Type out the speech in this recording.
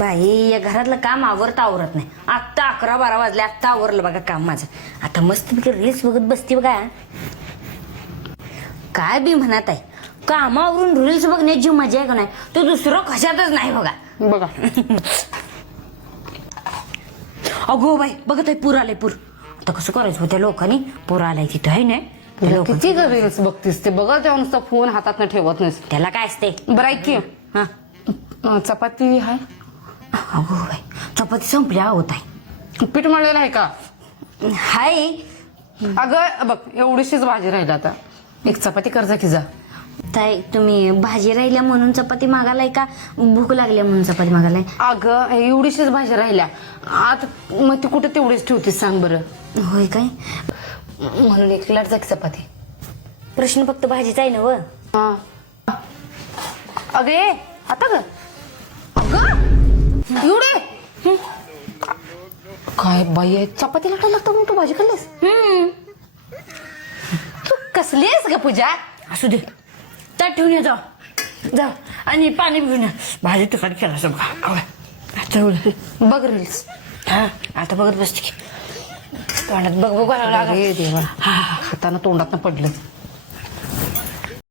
बाई या घरातलं काम आवरत नाही. आत्ता 11-12 वाजले, आत्ता आवरलं बघा काम माझं. आता मस्त रील्स बघत बसते बघा. काय बी म्हणत आहे, कामावरून रील्स बघण्याची मजा आहे का नाही तो दुसरं कशातच नाही बघा. बघा अगो बाई बघत आहे, पूर आलाय पूर. आता कसं करायचं त्या लोकांनी, पूर आलाय तिथं आहे ना. किती रील्स बघतीस ते बघा, तेव्हा नुसता फोन हातात ठेवत नाहीस. त्याला काय असते बरं ऐक की, हा चपाती आहे? अगो बाई चपाती संपल्या होत आहे. पीठ मळलेलं आहे का? हाय अगं बघ एवढीशीच भाजी राहिली, आता एक चपाती कर्जा की जा. ताई तुम्ही भाजी राहिल्या म्हणून चपाती मागालाय का भूक लागल्या म्हणून चपाती मागालाय? अगं एवढीशीच भाजी राहिल्या, आता मग ती कुठे तेवढीच ठेवतीस सांग बरं. होय काय? म्हणून एक लाट जा की चपाती. प्रश्न फक्त भाजीचा आहे ना व. हा अगे आता ग अगं एवढे काय बाई आहे, चपाती लाटायला लागतं म्हणून तू भाजी खाल्लीस? तू कसली आहेस ग पूजा? असू दे, ताट ठेवून ये, जा आणि पाणी पिऊन या. भाजी तिखट केला सगळं. बघ रील्स. हा आता बघत बसते की तोंडात बघ बघ देवा हातानं तोंडात पडलं.